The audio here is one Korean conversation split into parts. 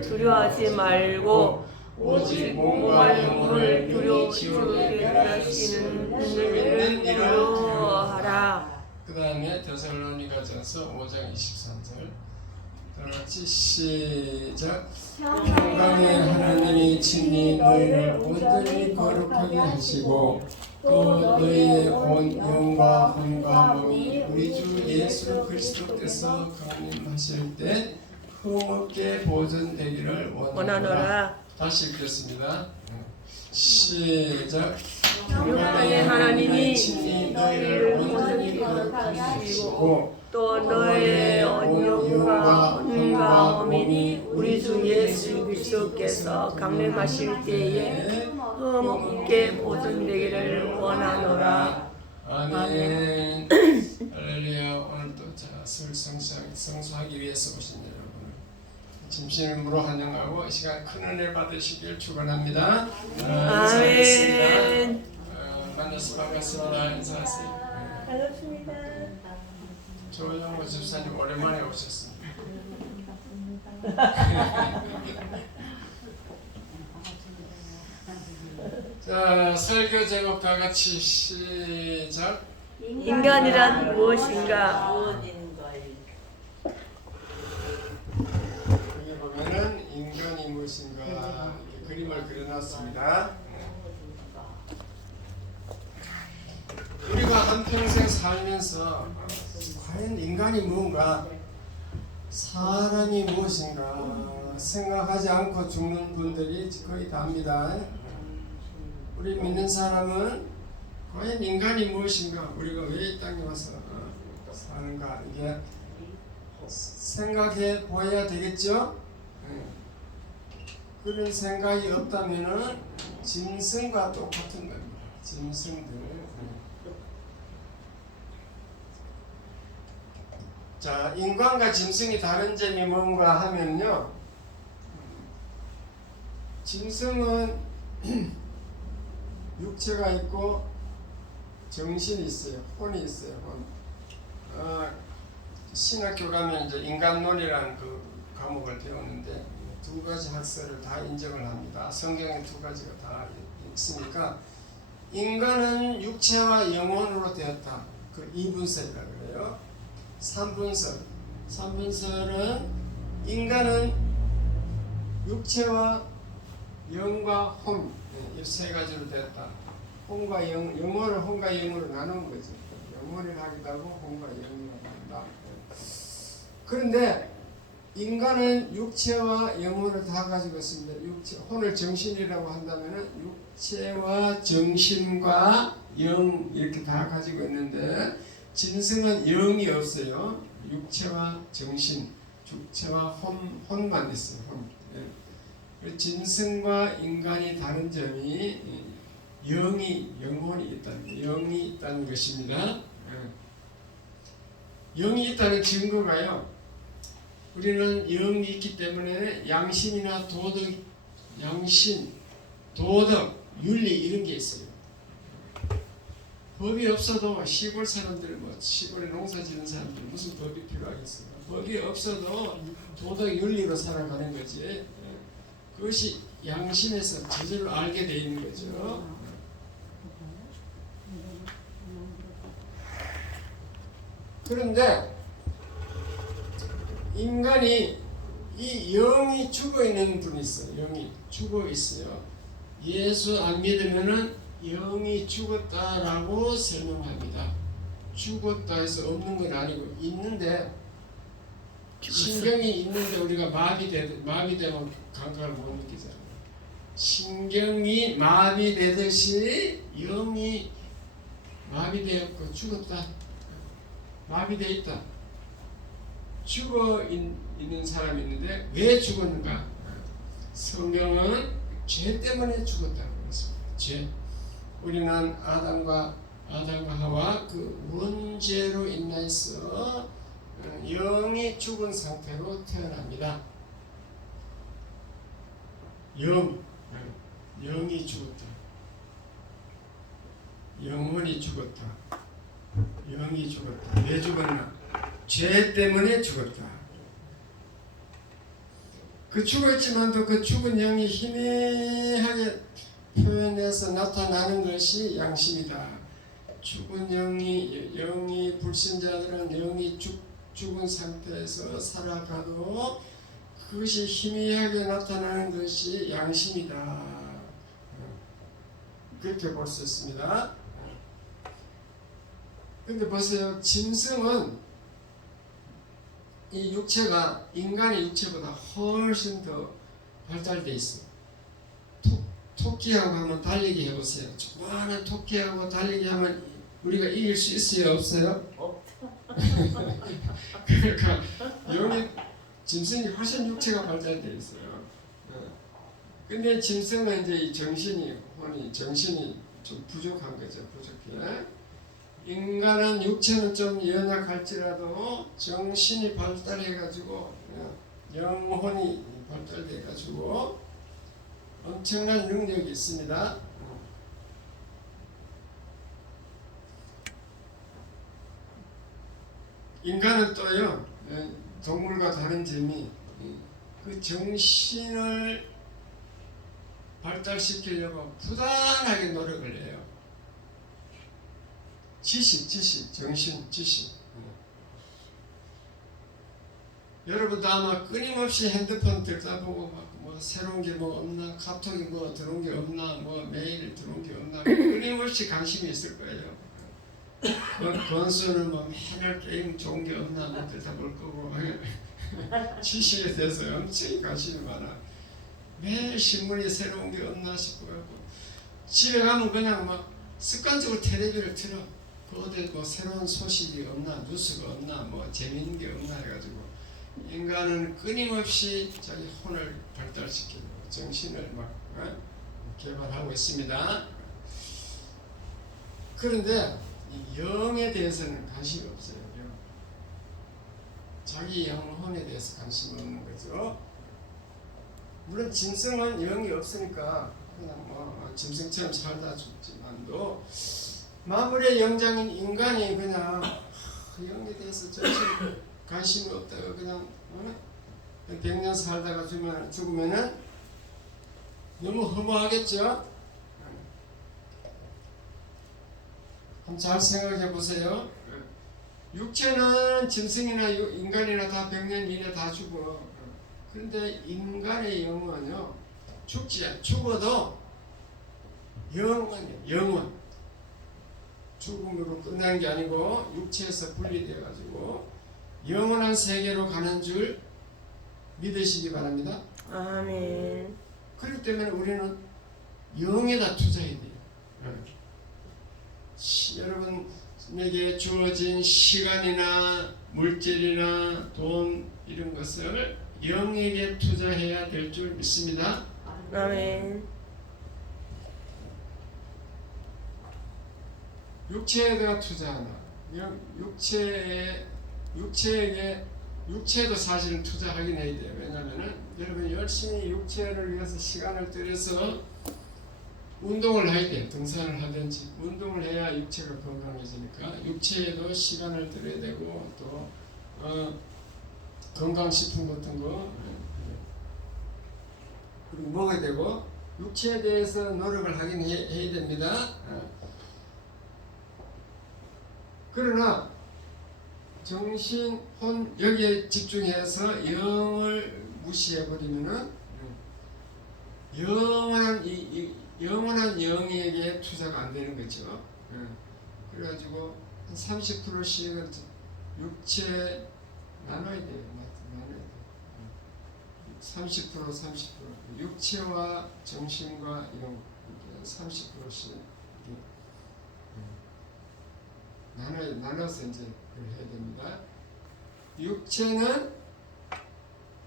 두려워하지 말고 오직 몸과 영혼을 두려워주게 하시는 분을 두려워하라. 그 다음에 데살로니가전서 5장 23절 다같이 시작. 평강의 하나님이 친히 너희를 온전히 거룩하게 하시고 또 너희의 온 영과 혼과 몸이 우리 주 예수 그리스도께서 강림하실 때 흠없게 보존되기를 원하노라. 다시 읽겠습니다. 시작. 평강의 하나님이 친히 너희를 온전히 거룩하게 하시고 또 너의 영과 혼과 몸이 우리 주 예수 그리스도께서 강림하실 때에 흠없게 보존되기를 원하노라. 아멘. 할렐루야. 오늘도 성수하기 위해서 오신 여러분 진심으로 환영하고 이 시간 큰 은혜 받으시길 축원합니다. 아멘. 만나서 반갑습니다. 인사하세요. 반갑습니다. 조영호 집사님 오랜만에 오셨습니다. 자, 설교 제목 다 같이 시작. 인간이란 무엇인가? 여기 보면은 인간이 무엇인가 이렇게 그림을 그려놨습니다. 우리가 한평생 살면서 과연 인간이 무엇인가, 사람이 무엇인가 생각하지 않고 죽는 분들이 거의 다입니다. 우리 믿는 사람은 과연 인간이 무엇인가, 우리가 왜 이 땅에 와서 사는가 이게 생각해 보아야 되겠죠. 그런 생각이 없다면은 짐승과 똑같은 겁니다. 짐승들. 자, 인간과 짐승이 다른 점이 뭔가 하면요, 짐승은 육체가 있고 정신이 있어요. 혼이 있어요. 혼. 신학교 가면 이제 인간론이라는 그 과목을 배우는데 두 가지 학설을 다 인정을 합니다. 성경에 두 가지가 다 있으니까 인간은 육체와 영혼으로 되었다. 그 이분설이라고 그래요. 삼분설은 인간은 육체와 영과 혼, 이 세 가지로 되었다. 혼과 영혼을 혼과 영으로 나누는 거죠. 영혼을 하기도 하고 혼과 영으로 한다. 그런데 인간은 육체와 영혼을 다 가지고 있습니다. 혼을 정신이라고 한다면은 육체와 정신과 영 이렇게 다 가지고 있는데, 짐승은 영이 없어요. 육체와 정신, 육체와 혼만 있어요. 혼. 짐승과 인간이 다른 점이 영혼이 있다는 것입니다. 영이 있다는 증거가요, 우리는 영이 있기 때문에 양심이나 도덕, 윤리 이런 게 있어요. 법이 없어도 시골 사람들, 시골에 농사 지는 사람들 무슨 법이 필요하겠어요? 법이 없어도 도덕 윤리로 살아가는 거지. 그것이 양심에서 저절로 알게 돼 있는 거죠. 그런데 인간이 이 영이 죽어 있는 분이 있어요. 영이 죽어 있어요. 예수 안 믿으면은 영이 죽었다라고 설명합니다. 죽었다 해서 없는 건 아니고 있는데, 신경이 있는데 우리가 마비되면 감각을 못 느끼잖아요. 신경이 마비되듯이 영이 마비되었고 죽었다, 마비되어 있다. 죽어 있는 사람이 있는데 왜 죽었는가? 성경은 죄 때문에 죽었다고 했습니다. 죄. 우리는 아담과 하와 그 원죄로 인해서 영이 죽은 상태로 태어납니다. 영이 죽었다. 영혼이 죽었다. 영이 죽었다. 왜 죽었나? 죄 때문에 죽었다. 그 죽었지만도 그 죽은 영이 희미하게 표현해서 나타나는 것이 양심이다. 죽은 영이 불신자들은 영이 죽은 상태에서 살아가도 그것이 희미하게 나타나는 것이 양심이다. 그렇게 볼 수 있습니다. 근데 보세요. 짐승은 이 육체가 인간의 육체보다 훨씬 더 발달되어 있어요. 토끼하고 한번 달리기 해보세요. 조그마한 토끼하고 달리기 하면 우리가 이길 수 있어요? 없어요? 그러니까 짐승이 훨씬 육체가 발달되어 있어요. 근데 짐승은 이제 이 정신이 좀 부족한 거죠. 부족해. 인간은 육체는 좀 연약할지라도 정신이 발달해가지고 영혼이 발달돼가지고 엄청난 능력이 있습니다. 인간은 또요 동물과 다른 점이 그 정신을 발달시키려고 부단하게 노력을 해요. 지식, 정신, 지식. 여러분도 아마 끊임없이 핸드폰 들다보고 뭐 새로운 게 뭐 없나, 카톡이 뭐 들어온 게 없나, 뭐 메일 들어온 게 없나, 끊임없이 관심이 있을 거예요. 권수는 뭐 맨날 게임 좋은 게 없나 뭐 들다볼 거고 지식에 대해서 엄청 관심이 많아. 매일 신문이 새로운 게 없나 싶어 갖고 집에 가면 그냥 막 습관적으로 텔레비를 틀어. 그 어디 뭐 새로운 소식이 없나, 뉴스가 없나, 뭐 재밌는 게 없나 해가지고 인간은 끊임없이 자기 혼을 발달시키고 정신을 막 개발하고 있습니다. 그런데 이 영에 대해서는 관심이 없어요. 자기 영혼에 대해서 관심이 없는 거죠. 물론 짐승은 영이 없으니까 그냥 뭐 짐승처럼 살다 죽지만도 마무리의 영장인 인간이 그냥 영에 대해서 전혀 관심이 없다고 그냥 100년 살다가 죽으면은 너무 허무하겠죠? 한번 잘 생각해 보세요. 육체는 짐승이나 인간이나 다 100년 이내 다 죽어. 그런데 인간의 영혼은요 죽어도 영원 죽음으로 끝난 게 아니고 육체에서 분리되어 가지고 영원한 세계로 가는 줄 믿으시기 바랍니다. 아멘. 그렇기 때문에 우리는 영에다 투자해야 돼요. 여러분에게 주어진 시간이나 물질이나 돈 이런 것을 영에게 투자해야 될 줄 믿습니다. 아멘. 육체에다가 투자하나? 육체에도 사실은 투자하긴 해야 돼요. 왜냐하면은 여러분 열심히 육체를 위해서 시간을 들여서 운동을 해야 돼요. 등산을 하든지 운동을 해야 육체가 건강해지니까 육체에도 시간을 들여야 되고 또 건강식품 같은 거 그리고 먹어야 되고 육체에 대해서 노력을 하긴 해야 됩니다. 그러나 정신, 혼 여기에 집중해서 영을 무시해버리면은 영원한 영에게 투자가 안 되는 거죠. 그래가지고 한 30%씩은 육체 나눠야 돼요. 30% 육체와 정신과 영 30%씩 나눠서 이제 해야 됩니다. 육체는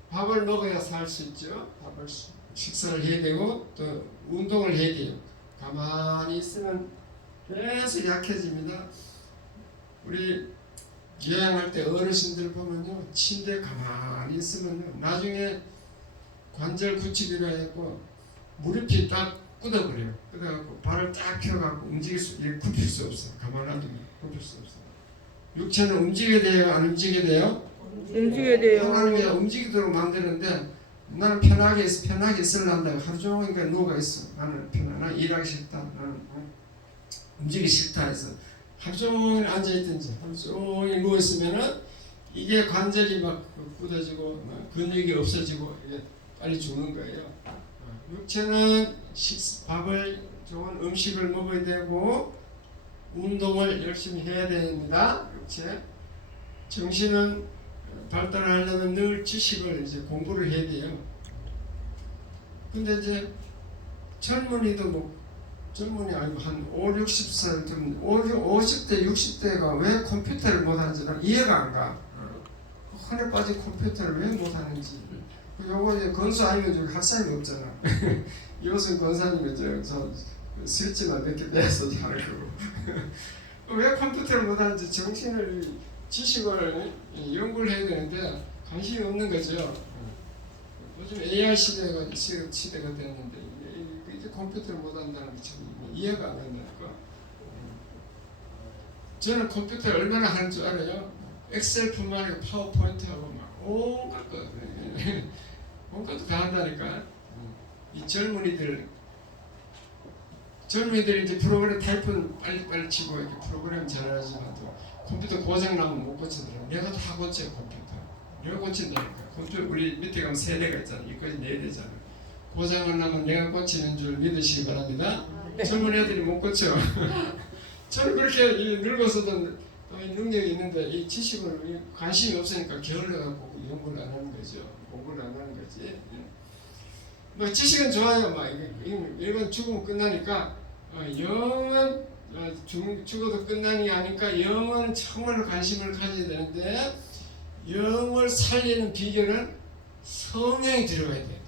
밥을 먹어야 살 수 있죠. 식사를 해야 되고 또 운동을 해야 돼요. 가만히 있으면 계속 약해집니다. 우리 여행할 때 어르신들 보면요, 침대에 가만히 있으면요, 나중에 관절 굳히기로 했고 무릎이 딱 굳어버려요. 그래갖고 발을 딱 펴갖고 굽힐 수 없어요. 가만히 놔두면 굽힐 수 없어요. 육체는 움직여야 돼요? 안 움직여야 돼요? 움직여야 돼요. 하나님이 움직이도록 만드는데 나는 편하게 있으려 한다. 하루 종일 그냥 누워가 있어. 나는 편안하게 일하기 싫다. 나는 움직이기 싫다 해서 하루 종일 앉아있든지 하루 종일 누워있으면은 이게 관절이 막 굳어지고 근육이 없어지고 이게 빨리 죽는 거예요. 육체는 밥을 좋은 음식을 먹어야 되고 운동을 열심히 해야 됩니다. 육체. 정신은 발달하려면 늘 지식을 이제 공부를 해야 돼요. 근데 이제 젊은이도 젊은이 아니고 한 50살, 50대, 60대가 왜 컴퓨터를 못하는지는 이해가 안 가. 헌에 빠진 컴퓨터를 왜 못하는지. 요거 이제 건수 아니면 저기 할 사람이 없잖아. 이것은 권사님이 저 실지만 몇 개 빼서 잘 거고. 왜 컴퓨터를 못하는지 정신을 지식을 연구를 해야 되는데 관심이 없는 거죠. 요즘 AI 시대가 됐는데 이제 컴퓨터를 못한다는 게 참 이해가 안 된다니까. 저는 컴퓨터를 얼마나 하는 줄 알아요? 엑셀뿐만 아니라 파워포인트하고 막 온갖 거 다 한다니까. 이 젊은이들이 이제 프로그램 타이프는 빨리 치고 이렇게 프로그램 잘하지만도 컴퓨터 고장 나면 못 고치더라고. 내가 다 고쳐 컴퓨터. 내가 고친다니까. 컴퓨터 우리 밑에 가면 3대가 있잖아. 이까지 4대잖아. 고장을 나면 내가 고치는 줄 믿으시기 바랍니다. 젊은 애들이 못 고쳐. 저는 그렇게 늙어서도 능력이 있는데 이 지식을 관심이 없으니까 게을러갖고 연구를 안 하는 거죠. 공부를 안 하는 거지. 뭐 지식은 좋아요. 막 이건 죽으면 끝나니까 영은 죽어도 끝나는 게 아니까 영은 정말로 관심을 가져야 되는데 영을 살리는 비결은 성령이 들어가야 돼요.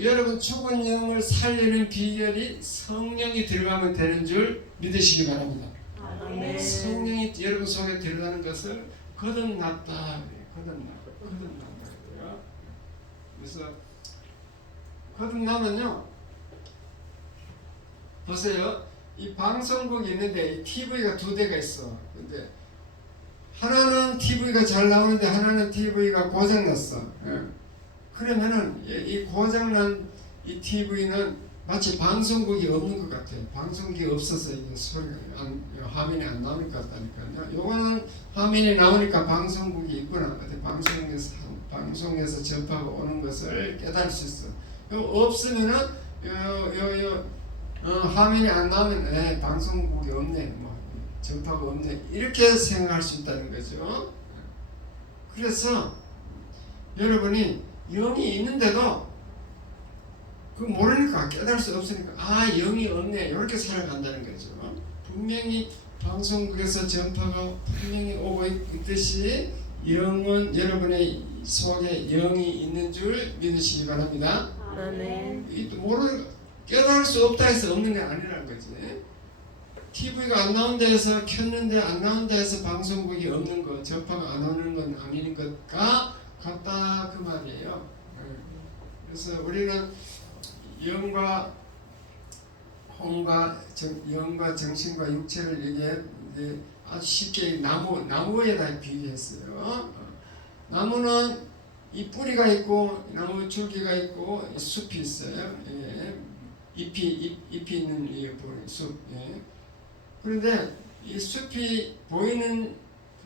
여러분 죽은 영을 살리는 비결이 성령이 들어가면 되는 줄 믿으시기 바랍니다. 아멘. 성령이 여러분 속에 들어가는 것을 거듭났다. 거듭난다고요. 그래서 거듭나면요. 보세요. 이 방송국이 있는데 이 TV가 2대가 있어. 근데 하나는 TV가 잘 나오는데 하나는 TV가 고장났어. 그러면은 이 고장난 이 TV는 마치 방송국이 없는 것 같아요. 방송국이 없어서 이게 소리가 화면이 안 나오는 것 같다니까요. 요거는 화면이 나오니까 방송국이 있구나. 방송에서 전파가 오는 것을 깨달을 수 있어. 없으면은 화면이 안 나오면 방송국이 없네, 전파가 없네 이렇게 생각할 수 있다는 거죠. 그래서 여러분이 영이 있는데도 그 모르니까 깨달을 수 없으니까 영이 없네 이렇게 살아간다는 거죠. 분명히 방송국에서 전파가 분명히 오고 있듯이 영은 여러분의 속에 영이 있는 줄 믿으시기 바랍니다. 아멘. 깨달을 수 없다 해서 없는 게 아니라는 거지. TV가 안 나온다 해서 켰는데 안 나온다 해서 방송국이 없는 거, 전파가 안 오는 건 아닌 것과 같다 그 말이에요. 그래서 우리는 영과 정신과 육체를 이제 아주 쉽게 나무에다 비유했어요. 나무는 이 뿌리가 있고 나무 줄기가 있고 숲이 있어요. 잎이 있는 이 숲. 그런데 이 숲이 보이는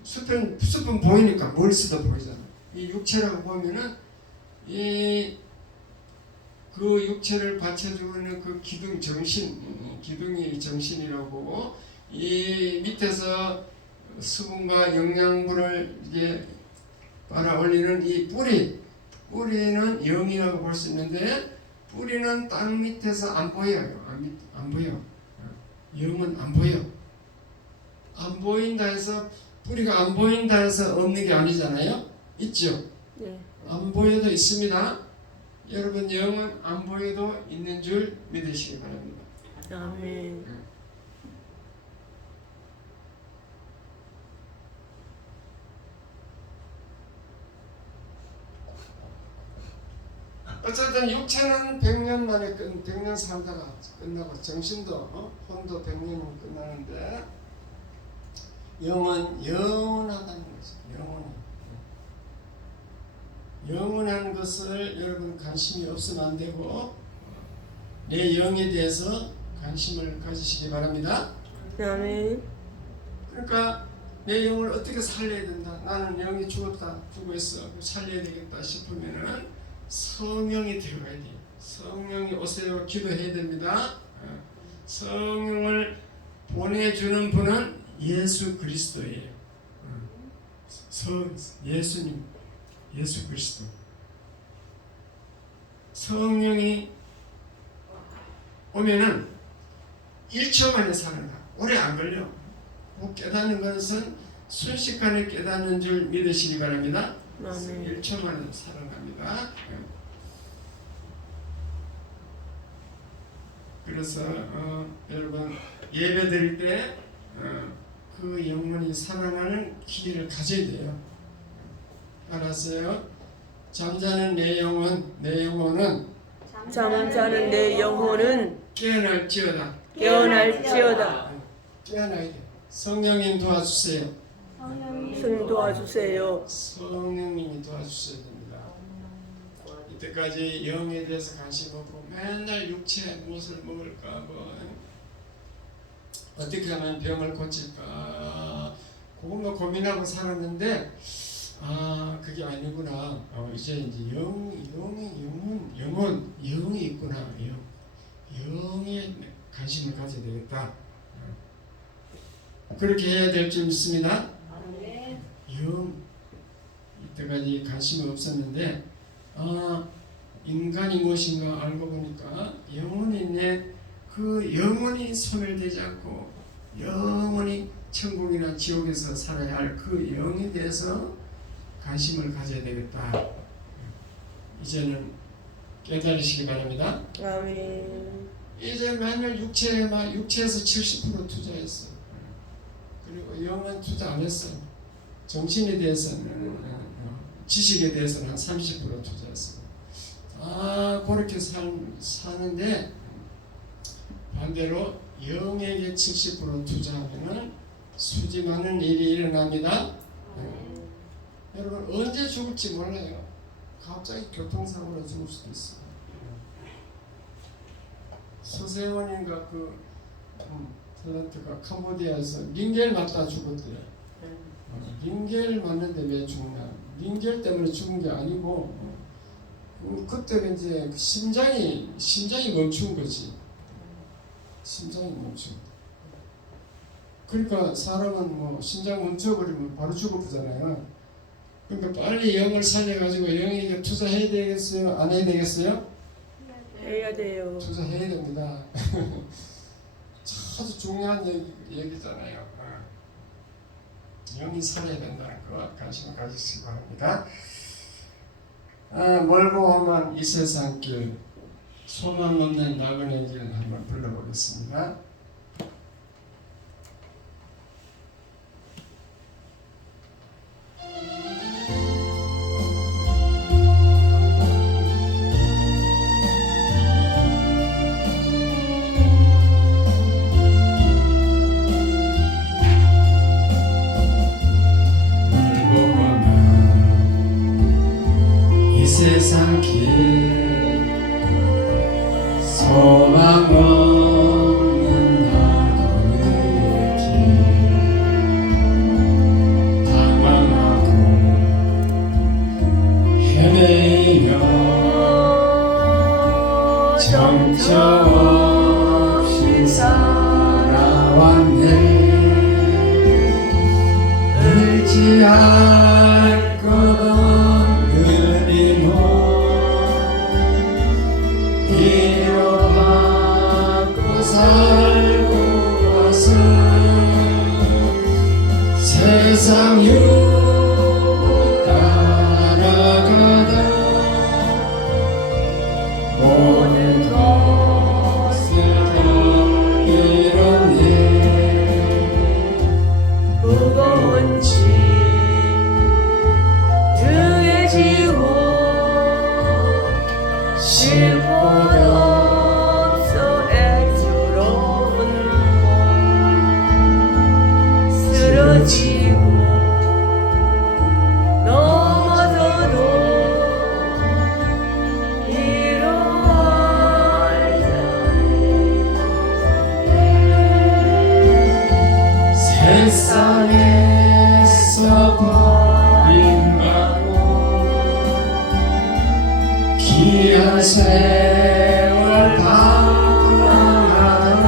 숲은 보이니까 멀리서도 보이잖아. 이 육체라고 보면은 그 육체를 받쳐주는 그 기둥이 정신이라고 보고 이 밑에서 수분과 영양분을 이제 빨아올리는 이 뿌리는 영이라고 볼 수 있는데 뿌리는 땅 밑에서 안 보여요. 안 보여. 영은 안 보여. 안 보인다 해서 뿌리가 안 보인다 해서 없는 게 아니잖아요. 있죠? 네. 안 보여도 있습니다. 여러분 영은 안 보여도 있는 줄 믿으시기 바랍니다. 아멘. 어쨌든 육체는 100년 만에 100년 살다가 끝나고 정신도 혼도 100년이면 끝나는데 영은 영원하다는 거죠. 영원히. 영원한 것을 여러분 관심이 없으면 안 되고 내 영에 대해서 관심을 가지시기 바랍니다. 아멘. 그러니까 내 영을 어떻게 살려야 된다. 나는 영이 죽었다, 죽어있어, 살려야 되겠다 싶으면은 성령이 들어가야 돼요. 성령이 오세요. 기도해야 됩니다. 성령을 보내주는 분은 예수 그리스도예요. 예수님, 예수 그리스도. 성령이 오면은 1초 만에 살아나. 오래 안 걸려. 깨닫는 것은 순식간에 깨닫는 줄 믿으시기 바랍니다. 아멘. 1초 만에 살아납니다. 그래서 여러분 예배 드릴 때 그 영혼이 살아나는 기회를 가져야 돼요. 알았어요? 잠자는 내 영혼은 잠자는 내 영혼은 깨어날지어다. 깨어날지어다. 깨어나야 돼. 성령님 도와주세요. 주님 도와주세요. 성령님이 도와주셔야 됩니다. 이때까지 영에 대해서 관심 없고 맨날 육체 무엇을 먹을까 뭐 어떻게 하면 병을 고칠까 그것만 고민하고 살았는데 그게 아니구나. 이제 영이 있구나. 영에 관심을 가져야 되겠다. 그렇게 해야 될 줄 믿습니다. 이때까지 관심이 없었는데 인간이 무엇인가 알고 보니까 영혼이 있네. 그 영혼이 소멸되지 않고 영원히 천국이나 지옥에서 살아야 할 그 영에 대해서 관심을 가져야 되겠다. 이제는 깨달으시기 바랍니다. 아멘. 이제 맨날 육체에서 70% 투자했어. 그리고 영은 투자 안 했어. 정신에 대해서는 지식에 대해서는 한 30% 투자했어. 그렇게 사는데 반대로 영에게 70% 투자하면은 수지 많은 일이 일어납니다. 여러분 언제 죽을지 몰라요. 갑자기 교통사고로 죽을 수도 있어요. 서세원인가 그 탤런트가 캄보디아에서 링겔 맞다 죽었대요. 링겔 맞는데 왜 죽나? 링겔 때문에 죽은 게 아니고 그때 이제 심장이 멈춘 거지. 심장이 멈춘. 그러니까 사람은 뭐 심장 멈춰버리면 바로 죽어보잖아요. 그러니까 빨리 영을 살려가지고 영에게 투자해야 되겠어요? 안 해야 되겠어요? 해야 돼요. 투자해야 됩니다. 아주 중요한 얘기잖아요. 영이 살아야 된다는 것 관심을 가지시기 바랍니다. 멀고 험한 이 세상 길, 소망 없는 나그네 길 한번 불러보겠습니다. 세상 길 소망 없는 나그네 길 방황하고 헤매며 정처 없이 살아왔네. 울지 않고도 위로받아 세월 방황하던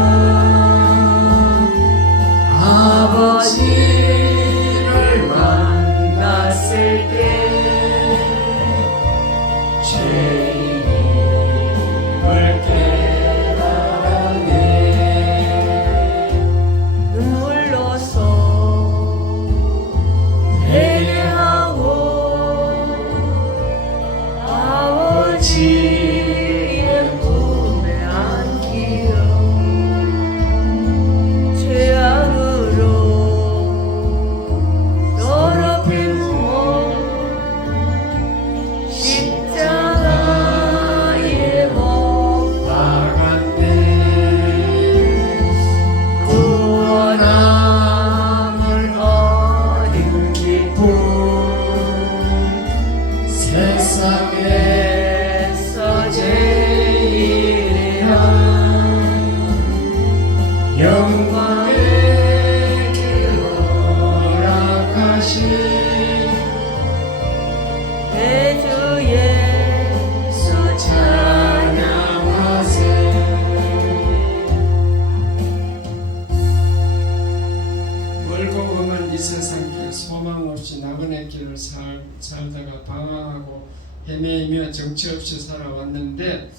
아버지를 만났을 때 죄인임을 깨달았네. 눈물로써 회개하고 아버지의 품에 안기어 죄악으로 더럽힌 몸 십자가에 못 박았네. 구원함을 얻은 기쁨 세상에서 제일이라 영광의 길 허락하신 내 주 예수 찬양하세. 멀고 험한 이 세상 길 소망 없이 나그네 길을 살다가 방황하고 헤매이며 정치 없이 살아왔는데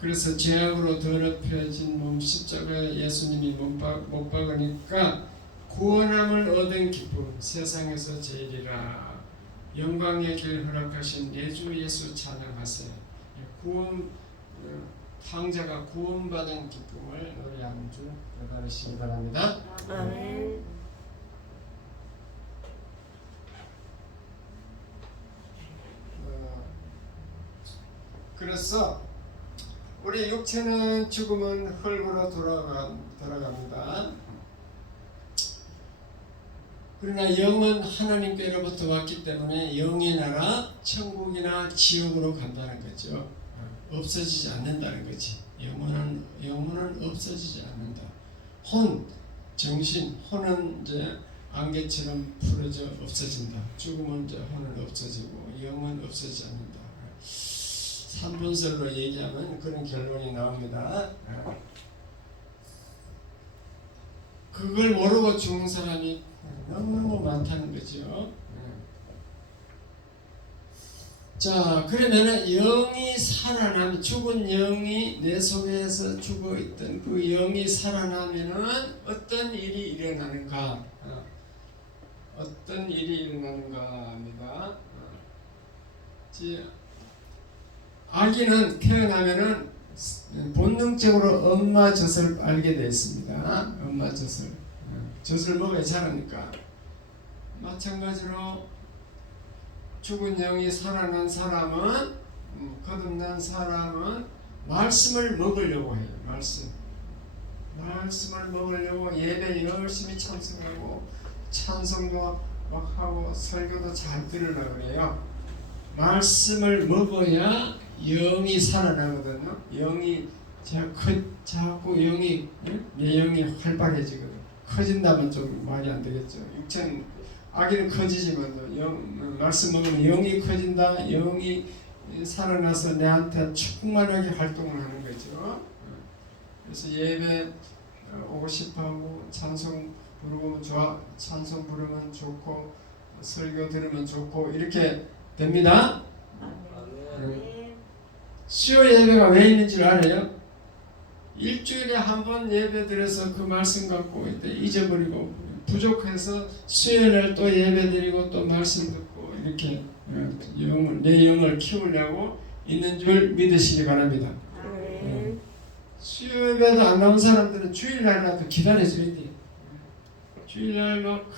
그래서 죄악으로 더럽혀진 몸 십자가에 예수님이 못 박으니까 구원함을 얻은 기쁨 세상에서 제일이라 영광의 길 허락하신 내 주 예수 찬양하세. 구원 탕자가 구원받은 기쁨을 노래하는 줄 깨달으시기 바랍니다. 아멘. 그래서 우리 육체는 죽으면 흙으로 돌아갑니다. 그러나 영은 하나님께로부터 왔기 때문에 영의 나라, 천국이나 지옥으로 간다는 거죠. 없어지지 않는다는 거지. 영혼은 없어지지 않는다. 혼, 정신, 혼은 이제 안개처럼 풀어져 없어진다. 죽으면 이제 혼은 없어지고 영은 없어지지 않는다. 3분설로 얘기하면 그런 결론이 나옵니다. 그걸 모르고 죽는 사람이 너무너무 많다는 거죠. 자, 그러면은 영이 살아나면, 죽은 영이 내 속에서 죽어있던 그 영이 살아나면은 어떤 일이 일어나는가? 어떤 일이 일어나는가 합니다. 아기는 태어나면은 본능적으로 엄마 젖을 알게 되어 있습니다. 엄마 젖을. 젖을 먹어야 자라니까. 마찬가지로 죽은 영이 살아난 사람은, 거듭난 사람은 말씀을 먹으려고 해요. 말씀을 먹으려고 예배 열심히 참석하고 찬송도 막 하고 설교도 잘 들으려고 그래요. 말씀을 먹어야 영이 살아나거든요. 영이 자꾸 영이 내 영이 활발해지거든. 커진다면 좀 말이 안 되겠죠. 육체는 아기는 커지지만도 말씀 먹으면 영이 커진다. 영이 살아나서 내한테 충만하게 활동을 하는 거죠. 그래서 예배 오고 싶어하고 찬송 부르면 좋아, 찬송 부르면 좋고 설교 들으면 좋고 이렇게 됩니다. 수요 예배가 왜 있는 줄 알아요? 일주일에 한 번 예배 드려서 그 말씀 갖고 잊어버리고 부족해서 수요일날 또 예배 드리고 또 말씀 듣고 이렇게 내 영을 키우려고 있는 줄 믿으시기 바랍니다. 수요 예배도 안 나온 사람들은 주일날이라도 기다려줘야 돼. 주일날 막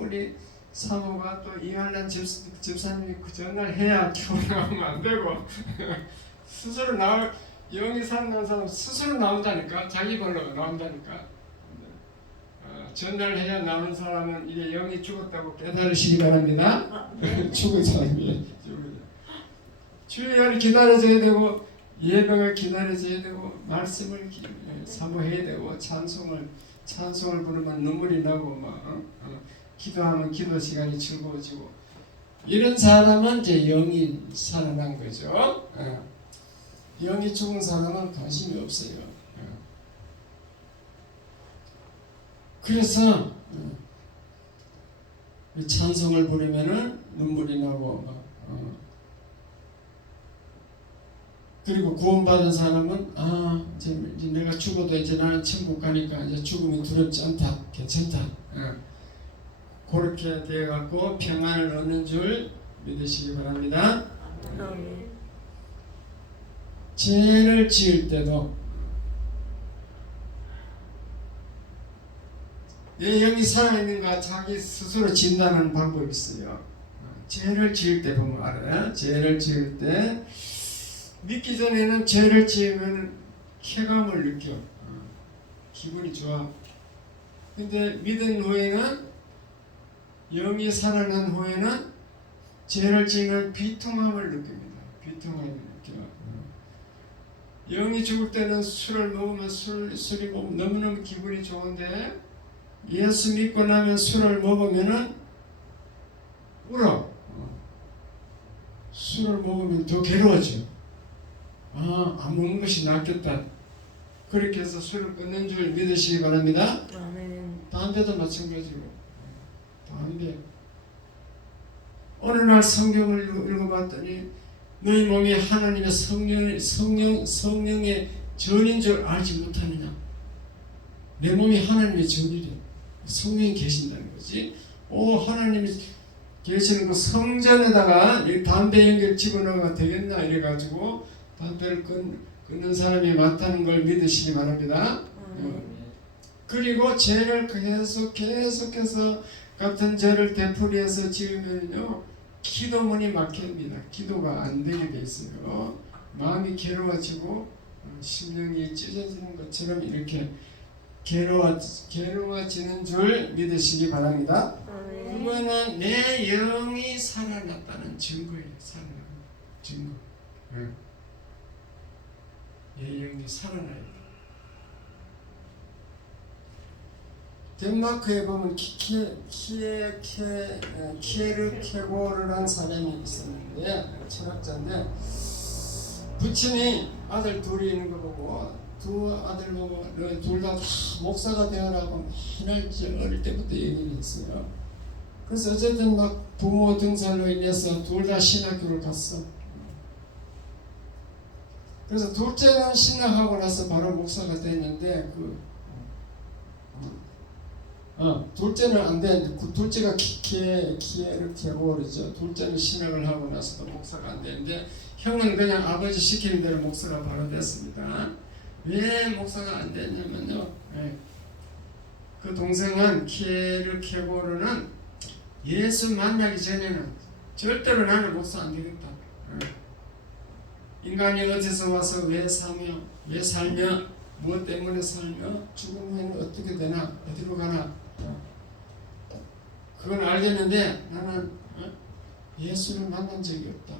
우리 사모가 또 이한란 집사님이 그 전날 해야 겨울나오면 안 되고 스스로 영이 살아난 사람 스스로 나온다니까. 자기 발로 나온다니까. 전날 해야 나오는 사람은 이제 영이 죽었다고 깨달으시기 바랍니다. 죽은 사람이 주일날 기다려져야 되고 예배가 기다려져야 되고 말씀을 사모해야 되고 찬송을 부르면 눈물이 나고 막 기도하면 기도 시간이 즐거워지고 이런 사람은 이제 영이 살아난 거죠. 영이 죽은 사람은 관심이 없어요. 그래서 찬송을 부르면은 눈물이 나고 그리고 구원받은 사람은 이제 내가 죽어도 이제 나는 천국 가니까 이제 죽음이 두렵지 않다, 괜찮다. 그렇게 되어갖고 평안을 얻는 줄 믿으시기 바랍니다. 아멘. 죄를 지을 때도 내 영이 살아있는가 자기 스스로 진단하는 방법이 있어요. 죄를 지을 때 보면 알아요. 죄를 지을 때 믿기 전에는 죄를 지으면 쾌감을 느껴. 기분이 좋아. 근데 믿은 후에는 영이 살아난 후에는 죄를 지으면 비통함을 느낍니다. 비통함을 느껴. 영이 죽을 때는 술을 먹으면 술이 너무너무 기분이 좋은데 예수 믿고 나면 술을 먹으면은 울어. 술을 먹으면 더 괴로워져. 안 먹는 것이 낫겠다. 그렇게 해서 술을 끊는 줄 믿으시기 바랍니다. 아멘. 담배도 마찬가지고. 담배. 어느 날 성경을 읽어봤더니 너희 몸이 하나님의 성령의 전인 줄 알지 못하느냐. 내 몸이 하나님의 전이래. 성령이 계신다는 거지. 하나님이 계시는 그 성전에다가 이 담배 연기를 집어넣어가 되겠나 이래가지고 담배를 끊는 사람이 많다는 걸 믿으시기 바랍니다. 그리고 죄를 계속해서 같은 죄를 되풀이해서 지으면요 기도문이 막힙니다. 기도가 안 되게 돼 있어요. 마음이 괴로워지고 심령이 찢어지는 것처럼 이렇게 괴로워지는 줄 믿으시기 바랍니다. 그거는 내 영이 살아났다는 증거예요. 살아나는 증거. 내 영이 살아나요. 덴마크에 보면 키에르케고르라는 사람이 있었는데 철학자인데 부친이 아들 둘이 있는 거 보고 두 아들 보고 둘 다 목사가 되어라고 맨날 어릴 때부터 얘기를 했어요. 그래서 어쨌든 막 부모 등살로 인해서 둘 다 신학교를 갔어. 그래서 둘째는 신학하고 나서 바로 목사가 됐는데 둘째는 안 돼. 둘째가 키에르케고르죠. 둘째는 신학을 하고 나서도 목사가 안 되는데 형은 그냥 아버지 시키는 대로 목사가 바로 됐습니다. 왜 목사가 안 됐냐면요. 그 동생은 키에르케고르는 예수 만나기 전에는 절대로 나는 목사 안 되겠다. 인간이 어디서 와서 왜 살며 무엇 때문에 살며 죽은 후에는 어떻게 되나 어디로 가나 그건 알겠는데 나는 예수를 만난 적이 없다.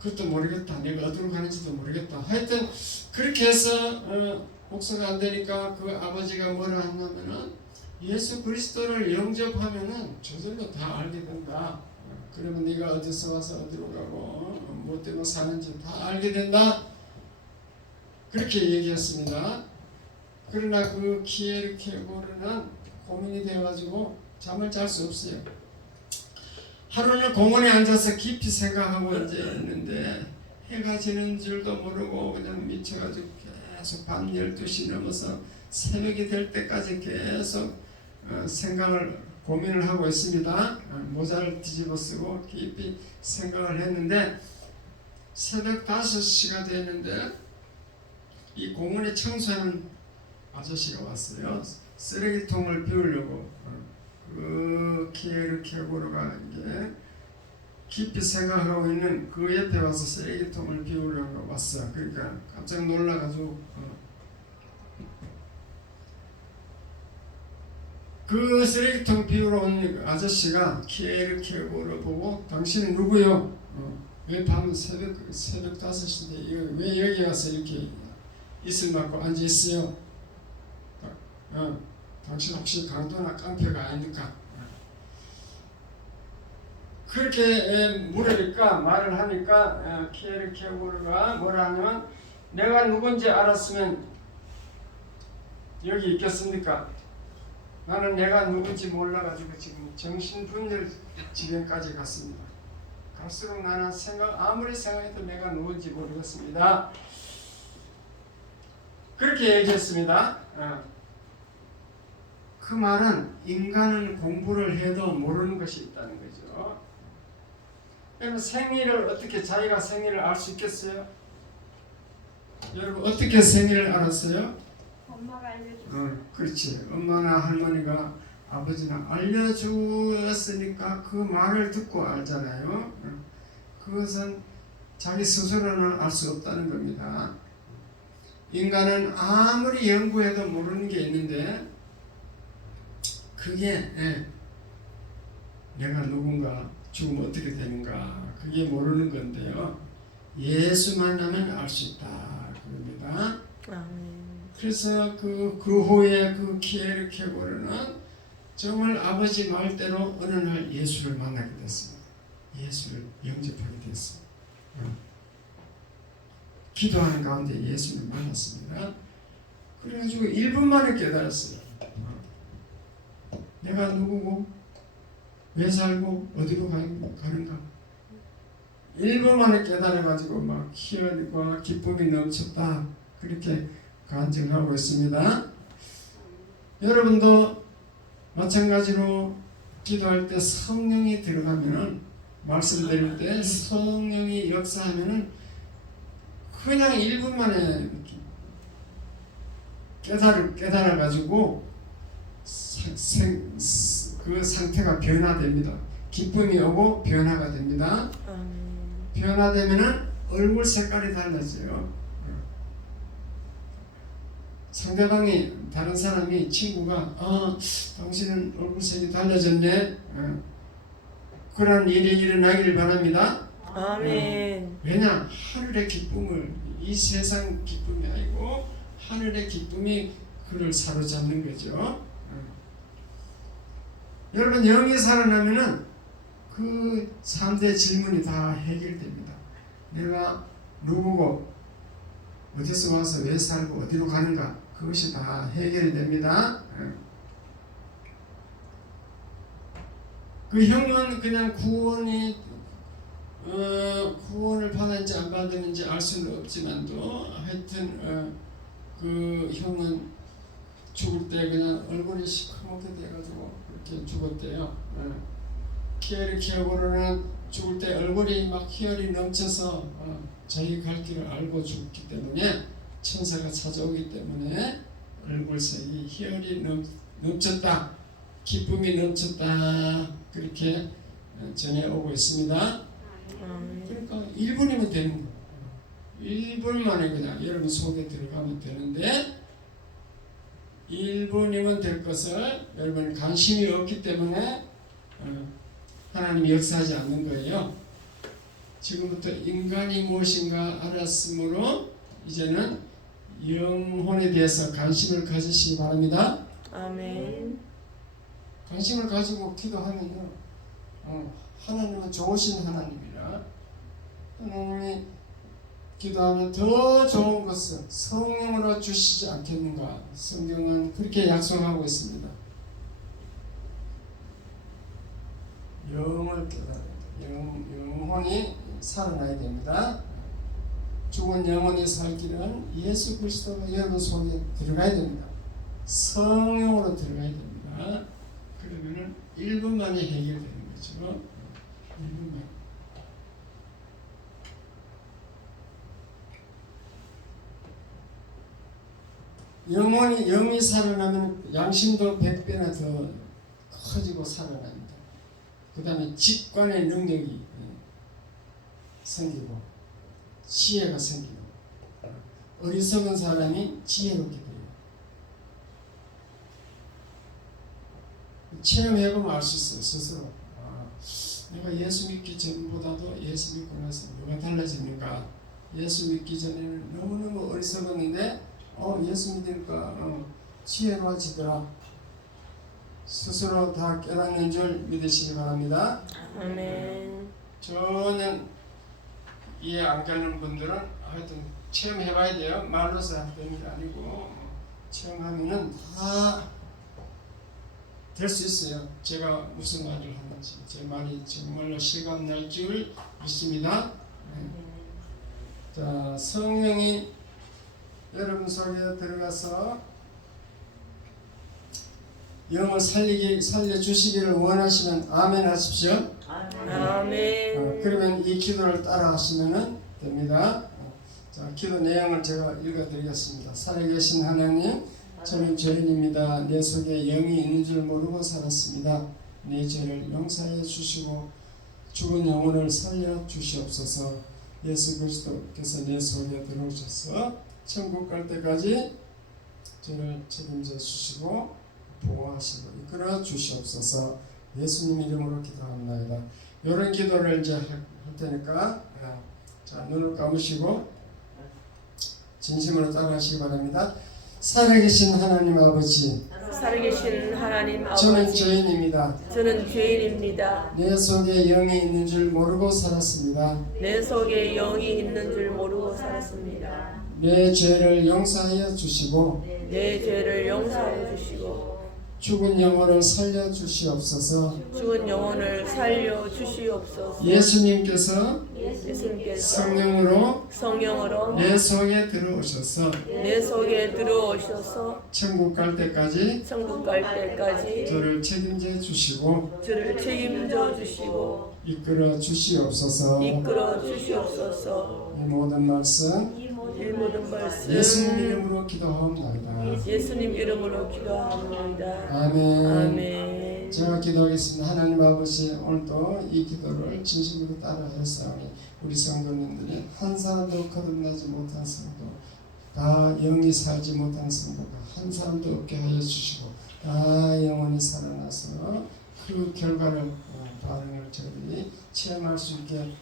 그것도 모르겠다. 내가 어디로 가는지도 모르겠다. 하여튼 그렇게 해서 목사가 안 되니까 그 아버지가 뭐라 했냐면은 예수 그리스도를 영접하면은 저절로 다 알게 된다. 그러면 네가 어디서 와서 어디로 가고 무엇 때문에 사는지 다 알게 된다. 그렇게 얘기했습니다. 그러나 그 키에르케고르는 고민이 되어가지고 잠을 잘 수 없어요. 하루는 공원에 앉아서 깊이 생각하고 이제 있는데 해가 지는 줄도 모르고 그냥 미쳐가지고 계속 밤 12시 넘어서 새벽이 될 때까지 계속 고민을 하고 있습니다. 모자를 뒤집어 쓰고 깊이 생각을 했는데 새벽 5시가 됐는데 이 공원에 청소하는 아저씨가 왔어요. 쓰레기통을 비우려고. 그 키에르케고르가 이제 깊이 생각하고 있는 그 옆에 와서 쓰레기통을 비우려고 왔어. 그러니까 깜짝 놀라가지고 그 쓰레기통 비우러 온 아저씨가 키에르케고르 보고 당신은 누구요? 왜 밤 새벽 5시인데 이거 왜 여기 와서 이렇게 이슬 맞고 앉아 있어요? 당신 혹시 강도나 깡패가 아닙니까? 그렇게 물으니까 말을 하니까 키에르케고르가 뭐라 하냐면 내가 누군지 알았으면 여기 있겠습니까? 나는 내가 누군지 몰라가지고 지금 정신분열 지경까지 갔습니다. 갈수록 나는 아무리 생각해도 내가 누군지 모르겠습니다. 그렇게 얘기했습니다. 그 말은 인간은 공부를 해도 모르는 것이 있다는 거죠. 여러분 생일을 어떻게 자기가 생일을 알 수 있겠어요? 여러분 어떻게 생일을 알았어요? 엄마가 알려줬어요. 그렇지. 엄마나 할머니가 아버지나 알려주었으니까 그 말을 듣고 알잖아요. 그것은 자기 스스로는 알 수 없다는 겁니다. 인간은 아무리 연구해도 모르는 게 있는데 그게 내가 누군가 죽으면 어떻게 되는가 그게 모르는 건데요. 예수만 하면 알 수 있다 그럽니다. 그래서 그 후에 그 키에르케고르는 정말 아버지 말대로 어느 날 예수를 만나게 됐습니다. 예수를 영접하게 됐습니다. 기도하는 가운데 예수를 만났습니다. 그래가지고 1분 만에 깨달았어요. 내가 누구고 왜 살고 어디로 가는가 1분 만에 깨달아가지고 막 희열과 기쁨이 넘쳤다 그렇게 간증하고 있습니다. 여러분도 마찬가지로 기도할 때 성령이 들어가면은 말씀드릴 때 성령이 역사하면은 그냥 1분 만에 깨달아가지고 그 상태가 변화됩니다. 기쁨이 오고 변화가 됩니다. 변화되면은 얼굴 색깔이 달라져요. 상대방이 다른 사람이 친구가 당신은 얼굴색이 달라졌네. 그런 일이 일어나기를 바랍니다. 아멘. 왜냐 하늘의 기쁨을 이 세상 기쁨이 아니고 하늘의 기쁨이 그를 사로잡는 거죠. 여러분 영이 살아나면은 그 3대 질문이 다 해결됩니다. 내가 누구고 어디서 와서 왜 살고 어디로 가는가 그것이 다 해결이 됩니다. 그 형은 그냥 구원을 받았는지 안 받았는지 알 수는 없지만도 하여튼 그 형은 죽을 때 그냥 얼굴이 시커멓게 돼가지고 그렇게 죽었대요. 키에르케고르는 죽을 때 얼굴이 막 희열이 넘쳐서 자기 갈 길을 알고 죽기 때문에 천사가 찾아오기 때문에 얼굴색이 희열이 넘쳤다, 기쁨이 넘쳤다 그렇게 전해오고 있습니다. 그러니까 1분이면 되는 거예요. 1분 만에 그냥 여러분 속에 들어가면 되는데 1분이면 될 것을 여러분 관심이 없기 때문에 하나님이 역사하지 않는 거예요. 지금부터 인간이 무엇인가 알았으므로 이제는 영혼에 대해서 관심을 가지시기 바랍니다. 아멘. 관심을 가지고 기도하면요, 하나님은 좋으신 하나님이라 하나님이 기도하면 더 좋은 것을 성령으로 주시지 않겠는가 성경은 그렇게 약속하고 있습니다. 영을 깨달아야 돼. 영혼이 살아나야 됩니다. 죽은 영혼이 살 길은 예수 그리스도가 여러분 속에 들어가야 됩니다. 성령으로 들어가야 됩니다. 그러면은 1분 만에 해결되는 거죠. 1분 만에. 영이 살아나면 양심도 100배나 더 커지고 살아납니다. 그 다음에 직관의 능력이 생기고 지혜가 생기고 어리석은 사람이 지혜롭게 돼요. 체험해보면 알 수 있어요. 스스로 내가 예수 믿기 전보다도 예수 믿고 나서 뭐가 달라지는가. 예수 믿기 전에는 너무너무 어리석었는데 예수 믿으니까 지혜로워지더라. 스스로 다 깨닫는 줄 믿으시기 바랍니다. 아멘. 저는 이해 안 가는 분들은 하여튼 체험해봐야 돼요. 말로서 되는 게 아니고 체험하면은 다 될 수 있어요. 제가 무슨 말을 하는지 제 말이 정말로 실감 날 줄 믿습니다. 자, 성령이 여러분 속에 들어가서 영을 살려주시기를 원하시면 아멘 하십시오. 아멘. 그러면 이 기도를 따라 하시면 됩니다. 자, 기도 내용을 제가 읽어드리겠습니다. 살아계신 하나님, 저는 죄인입니다. 내 속에 영이 있는 줄 모르고 살았습니다. 내 죄를 용서해 주시고 죽은 영혼을 살려 주시옵소서. 예수 그리스도께서 내 속에 들어오셔서 천국 갈 때까지 저를 책임져 주시고 보호하시고 이끌어 주시옵소서. 예수님 이름으로 기도합니다. 이런 기도를 이제 할 테니까 자, 눈을 감으시고 진심으로 따라하시기 바랍니다. 살아계신 하나님 아버지, 살아계신 하나님 저는 아버지, 죄인입니다. 저는 죄인입니다. 내 속에 영이 있는 줄 모르고 살았습니다. 내 속에 영이 있는 줄 모르고 살았습니다. 내 죄를 용서하여 주시고 내 죄를 용서해 주시고 죽은 영혼을 살려 주시옵소서. 죽은 영혼을 살려 주시옵소서. 예수님께서 예수님께서 성령으로 내 속에 들어오셔서 내 속에 들어오셔서 천국 갈 때까지 천국 갈 때까지 저를 책임져 주시고 저를 책임져 주시고 이끌어 주시옵소서. 이끌어 주시옵소서. 이 모든 말씀 이 모든 말씀 예수님 이름으로 기도합니다. 예수님 이름으로 기도합니다. 아멘. 아멘. 제가 기도하겠습니다. 하나님 아버지, 오늘도 이 기도를 진심으로 따라했사오니 우리 성도님들이 한 사람도 거듭나지 못한 성도, 다 영이 살지 못한 성도가 한 사람도 없게 하여 주시고 다 영원히 살아나서 그 결과를 반응을 저희들이 체험할 수 있게